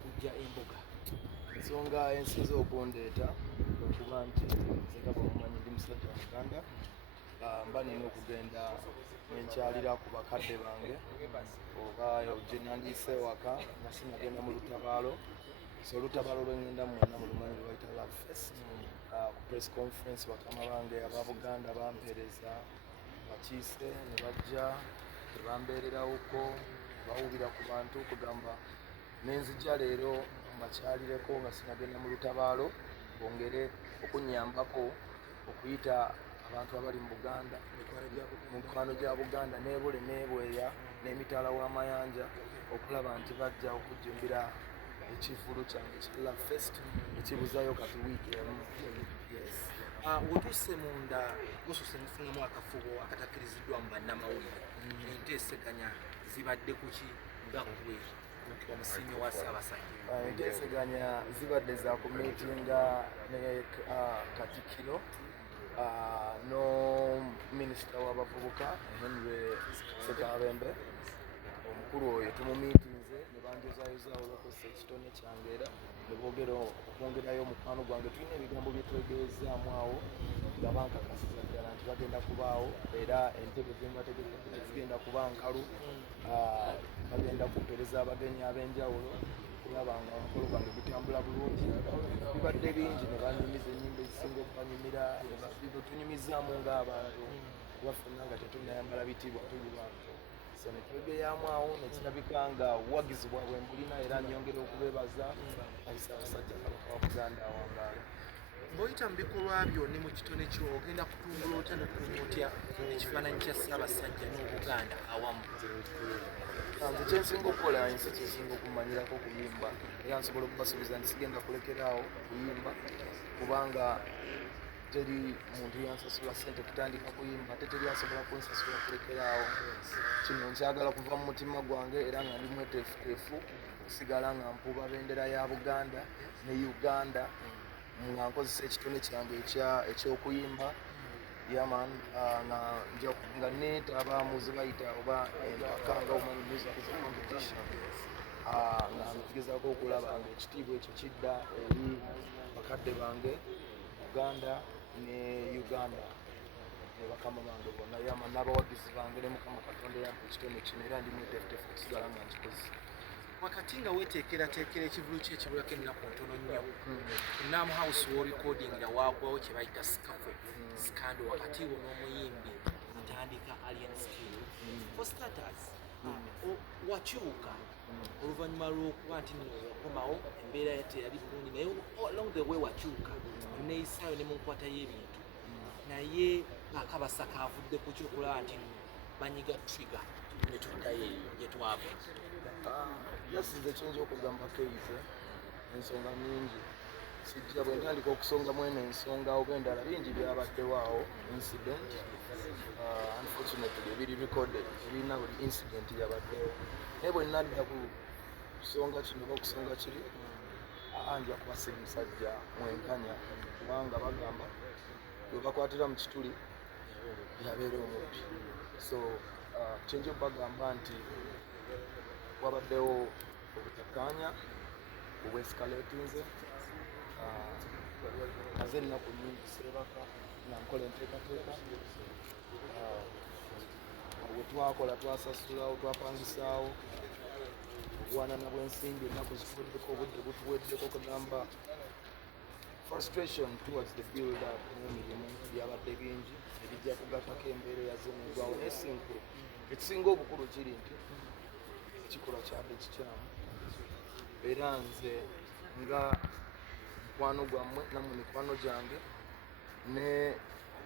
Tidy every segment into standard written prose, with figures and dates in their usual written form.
kujja embuga ensonga ensinza okundeeta okuba nti nze nga bwemumanyi ndi musajja Muganda, mba nina okugenda nenkyalira ku bakadde bange oba gye nandiise ewaka nga sinagenda mu lutabaalo. So olutabaalo lwengenda mwena mu lumanyi lwayita Love Fest, ku press conference bakama bange aba Buganda bampeereza bakiise ne bajja ne bambeererawoko bawubira ku bantu kugamba nenzija leero mbakyalireko nga sinagenda mu lutabaalo bongere okunnyambako okuyita abantu abali mu Buganda mu mikwano gya Buganda n'ebule n'ebweya n'emitaala w'amayanja okulaba nti bajja okujjumbira ekivulu kyange kya Love Fest ekibuzayo kati wiiki emu. Wetuuse munda gususse mufunamu akafubo akatakkiriziddwa mu bannamawulire, enteeseganya zibadde kuki nga gwe omusiimi wa Ssaabasajja? Enteeseganya zibadde za kumiitinga ne Katikkiro no minisita w'abavubuka Henry Ssekabembe, omukulu oyo tumumiitinze ne banjozaayozawo olw'okozesa ekitone kyange era ne boogera okwongerayo omukwano gwange. Tulina ebigambo bye twegeezaamu awo nga bankakasiza ddala nti bagenda kubaawo era entebe zenbategekedde zigenda kuba nkalu. Bagenda kumpeereza abagenyi ab'enjawulo kulaba nga omukolo gwange gutambula bulungi. Bibadde bingi ne banyumiza ennyimba ezisinga okubanyumira ne tunyumizaamu ng'abantu kuba ffenna nga tetunnayambala bitiibwa tuli bantu. So ne twegeeyaamu awo ne kirabika nga buwagizi bwabwe mbulina era nnyongera okubeebaza Ssaabasajja Kabaka wa Buganda awangaala. Ng'oyita mu bikolwa byo ne mu kitone kyo ogenda kutumbula otya n'okunywa otya ekifaananyi kya Ssaabasajja n'Obuganda awamu? Nze kyensinga okukola nsi kyensinga okumanyirako okuyimba era nsobola okubasuubiza nti sigenda kulekeraawo kuyimba kubanga teri muntu yansasula ssente kutandika kuyimba ate teri asobola kunsasula kulekeraawo. Kino nkyagala kuva mu mutima gwange era nga ndi mweteefuteefu okusigala nga mpuuba bendera ya Buganda ne Uganda nga nkozesa ekitone kyange eky'okuyimba yaman nga neetaba mu ze bayita oba empaka nga Women Music Competition nga ngezaako okulaba nga ekitiibwa ekyo kidda eri bakadde bange Uganda ne Uganda ne bakama bange bonna yaman n'abawagizi bange ne Mukama Katonda eyampa ekitone kino era ndi mweteefuteefu okusigala nga nkikozesa. Wakati nga weeteekerateekera ekivulu kyo ekibulako ennaku ntono nnyo, Nnam House w'orekodingira waagwawo kye bayita skando wakati wo n'omuyimbi atandika Alien Skill. For starters, wakyuka oluvannyuma lw'okuba nti nno wakomawo embeera teyali bulungi naye along the way wakyuka neeyisaayo ne mu nkwata y'ebintu naye akabasa kaavudde ku kyokulaba nti banyiga trigger ne tuddayo eyo gye twava. Yasize kyinza okugambako eyize ensonga nnyingi sijja bwe ntandika okusonga mwene ensonga oba endala bingi byabaddewo awo incident unfortunately ebiri recorded ebirina buli incident yabaddewo naye bwe nnadda ku kusonga kino oba okusonga kiri nja kuba si musajja mwenkanya kubanga bagamba bwe bakwatira mu kituli yabeera omubbi. So kyenja okubagamba nti wabaddewo obutakkaanya obwescalatinze naze ennaku nnyingi seebaka nga nkola enteekateeka bwe twakola twasasulawo twapangisaawo obwanana bw'ensimbi ennaku zifuddeko obudde butuweddeko kugamba frustration towards the build up n'emirimu byabadde bingi ebijja kugattako embeera eyazeemugwawo naye si nkulu. Ekisinga obukulu kiri nti ekikolwa kyabadde kikyamu era nze nga mukwano gwammwe nammwe mikwano gyange ne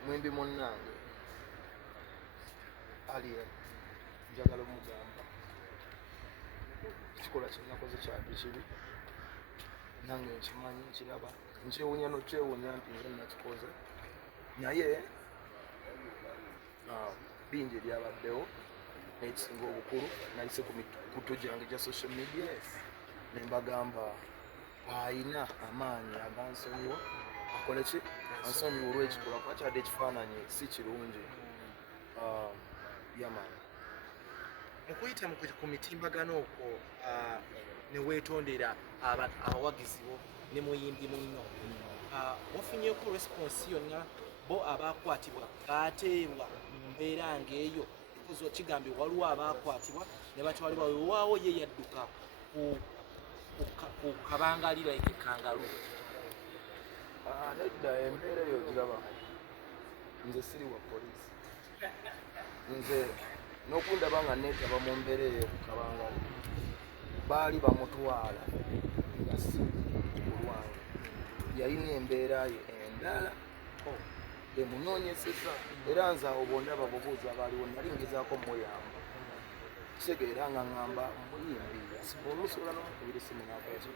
mwembi munnange Alien njagala omugamba ekikolwa kyenakoze kyabadde kibi nange nkimanyi nkiraba nkyewuunya n'okyewuunya nti nze nakikoze naye bingi ebyabaddewo n'ekisinga obukulu nayise ku mikutu gyange gya social media ne mbagamba ayina amaanyi agansonyiwa akole ki ansonyiwa olw'ekikolwa kuba kyadde ekifaananyi si kirungi. Yaman mukuyita ku mitimbagano okwo ne weetondera abawagizi bo ne muyimbi munno wafunyeko response yonna bo abakwatibwa baateebwa mu mbeera ng'eyo ekuzo kigambye waliwo abakwatibwa ne batwalibwa wewaawo ye yadduka ku kabangali like kangalu nedda embeera eyo giraba nze siri wa poliisi nze n'okundaba nga neetaba mu mbeera eyo ku kabangali baali bamutwala nga si kulwange yalina embeera ye endala emunoonyeseza era nze awo bondaba bubuuza abaaliwo nali ngezaako muyamba kitegeera nga ŋŋamba muyimbi olusobola n'omukubira essimu n'akazo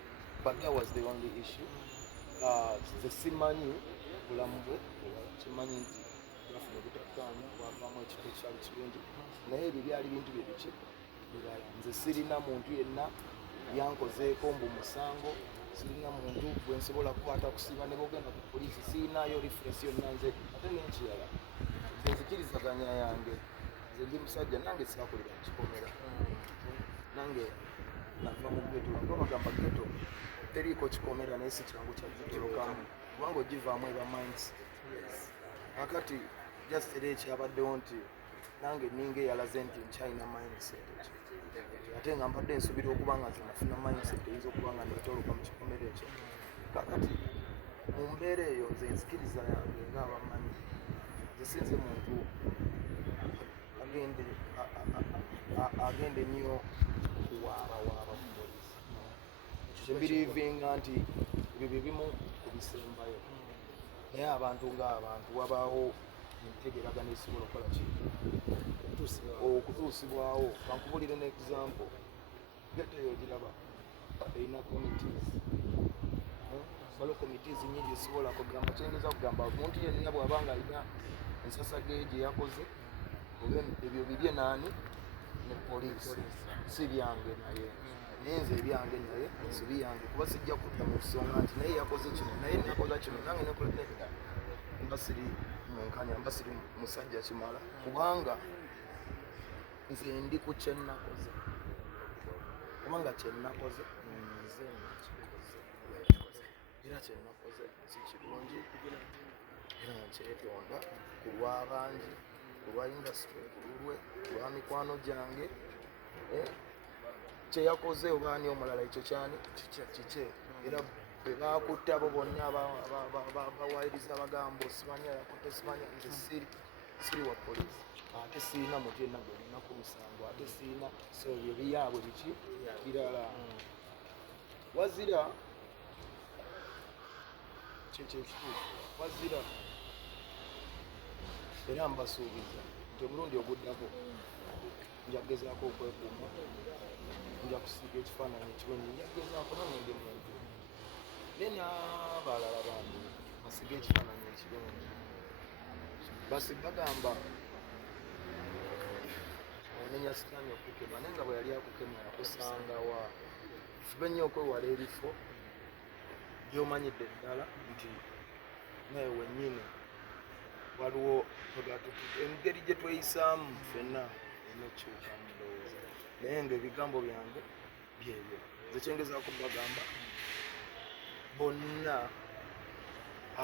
but that was the only issue nze simanyi bulamu bwe kimanyi nti bwafuna obutakkaanya bwavaamu ekifo ekyali kirungi naye ebyo byali bintu bye biki birala nze sirina muntu yenna yankozeeko mbu musango sirina muntu gwe nsobola kukwata kusiba ne bogenda ku poliisi sirinayo referensi yonna nze ate n'ekirala nze nzikirizaganya yange nze ndi musajja nange saakolera mukikomera nange nava mu geto nga bagamba geto teriiko kikomera naye si kirango kya gitolokamu kubanga ogivaamu eba minds akati just era ekyabaddewo nti nange ninga eyalaze nti nkyalina mindset ate nga mbadde nsubira okuba nga nze nafuna mindset eyinza okuba nga netoloka mu kikomera ekyo kakati mu mbeera eyo nze nzikiriza yange ngaabamanyi nze sinze muntu agende nnyo kuwaabawaaba mu polisi kyembirivinga nti ebyo byebimu kubisembayo naye abantu ng'abantu wabaawo entegeragana esobola okukola ki okutuusibwawo kankubulire n'example geto eyo giraba erina committees waliwo committees nyingi ezisobola kugamba kyengeza kugamba omuntu yenna bw'aba nga alina ensasage gye yakoze ebyo bibye naani ne poliisi si byange naye naye nze ebyange naye si byange kuba sijja kudda mu nsonga nti naye yakoze kino naye nakola kino nange nekoledda mba siri munkanya mba siri musajja kimala kubanga nze ndi ku kyennakoze kubanga kyennakoze nze nakikoze era kyennakoze si kirungi era nkyetonda ku lw'abangi ku lwa indasitule ku lulwe ku lwa mikwano gyange kyeyakoze oba ani omulala ekyo kyani kike era bwe bakutte abo bonna bawayiriza abagambo simanya yakutte simanya nze siri wa poliisi ate sirina muntu yenna gwe ninaku musango ate sirina so ebyo biyaabwe biki birala wazira kyekyo ekituufu wazira era mbasuubiza nti omulundi oguddako njagezaako okwekuuma nja kusiiga ekifaananyi ekirungi njagezaako nange muntu naye n'abalala bange basiga ekifaananyi ekirungi bagamba onenya sitaani okukema naye nga bwe yali akukema yakusanga wa fube nnyo okwewala ebifo by'omanyidde ddala nti naye wennyini waliwo engeri gye tweyisaamu ffenna enokyuka mu ndowooza naye ngaebigambo byange byebyo nze kyengezaako bagamba bonna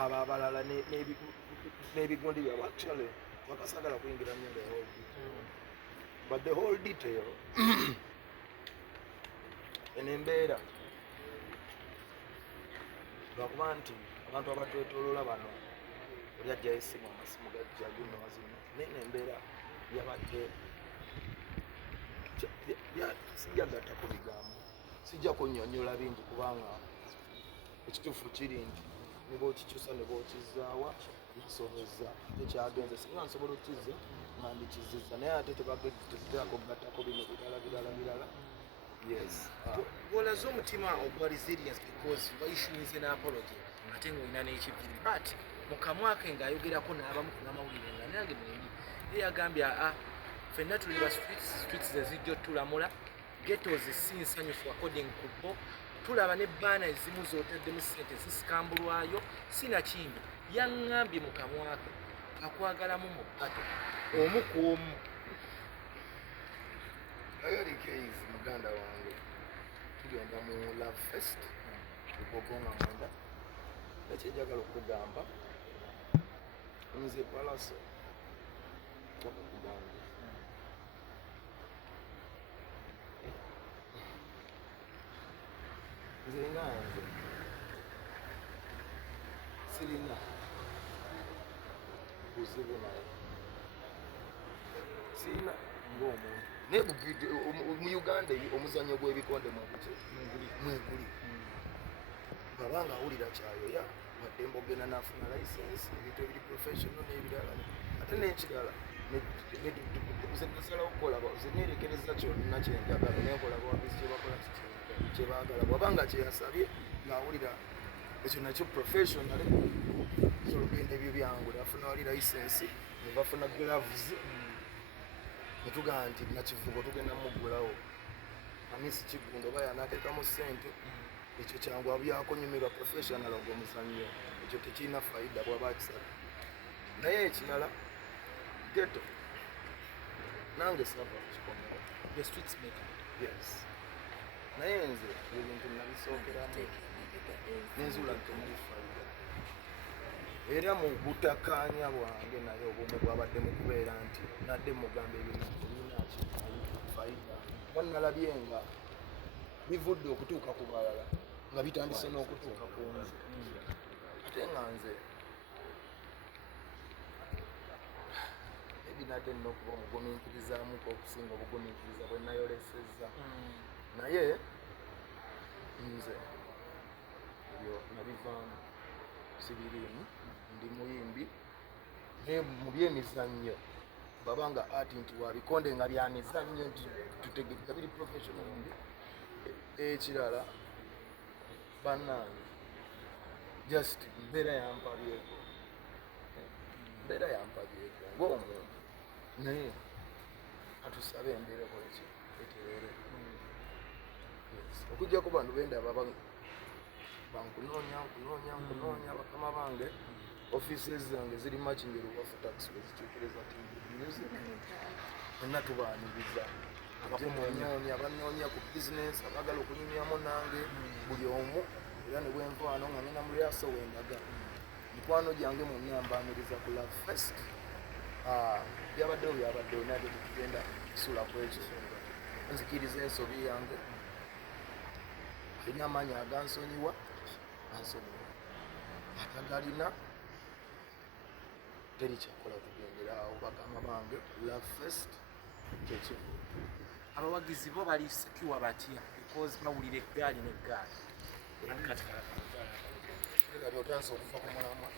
abo abalala n'ebigundi byabwe actually bakasagala kuyingira nnyo the whole detail but the whole detail eno embeera lwakuba nti abantu abatwetoloola bano olyajjayo essimu amasimu gajja guno zino naye nembeera yabadde sijja gatta ku bigambo sijja kunnyonnyola bingi kubanga ekituufu kiri nti ne bookikyusa ne bookizaawa nsobozza tekyagenze singa nsobola okukizza nga ndikizizza naye ate tebageteako gattako bino birala yes bwolaze omutima ogwa resilience because waishuinze n'apology ate ng'olina n'ekiviri but mu kamwa ke ng'ayogerako n'abamu ku Nnamawulire nga nange neni ye yagambye ffenna tuli ba streets ezijja otulamula ghettos si nsanyufu according ku bo tulaba ne baana ezimu z'otaddemu ssente zisikambulwayo sinakindi yaŋŋambye mu kamwa ke akwagalamu mu bbato omu ku omu Kayali Keys muganda wange tugenda mu Love Fest okugonga mwenda ekyenjagala okugamba nze Pallaso okugamba nze nganze sirina buzibu naye sirina ng'omuntu naye mu Uganda omuzannyo gw'ebikonde mweguli bwabanga awulira kyayoya wadde mbogenda n'afuna license ebintu ebiri professional n'ebirala ate n'ekirala ze nasalawo okukolaba ze neerekereza kyonna kyenjagala nenkola bwagizi kyebaagala bwabanga kyeyasabye ng'awulira ekyo nakyo professional olugendo ebyo byangu nafuna wali license nebafuna gloves netugaa nti nakivubo tugenda mugulawo amisi kigundo oba yanateekamu ssente ekyo kyangu abyakonyumirwa professional ogw'omuzannyo ekyo tekirina faida bwaba akisala naye ekirala geto nange sava kikomera the streets maker. yes naye nze ebintu nabisookeramu nenzuula nti omuli faida era mu butakkaanya bwange naye obumu bwabadde mu kubeera nti nadde mugamba ebintu binaki faida bannalabye nga bivudde okutuuka ku balala nga bitandise n'okutuuka ku nze ate nga nze ebinadde nina okuba omugumiikirizaamuko okusinga obugumiikiriza bwe nayolesezza naye nze ebyo nabivaamu sibiriimu ndi muyimbi naye mu byemizannyo babanga ati nti wabikonde nga byamizannyo nti tutegeka biri professional ndi ekirala bannange just mbeera yampabyeko ng'omuntu naye atusabe embeereko eki eterere okujjako bantu bendaba bankunoonya bakama bange offices zange ziri makinjero wafu tax wezikyukiriza music enna tubaaniriza abakunoonya banoonya ku business abagala okunyumyamu nange buli omu era ne bwenvaano nga ngenda mu lyaso wendaga mikwano gyange mwenna mbaaniriza ku Love Fest byabaddewo nate tetugenda kusula ku ekyo nzikiriza ensobi yange erina amaanyi agansonyiwa atagalina teri kyakola kugendera awo bakama bange Love Fest kyekivu abawagizi bo bali secure batya because bawulira eggaali n'eggaali kati otansa okuva ku mulamwa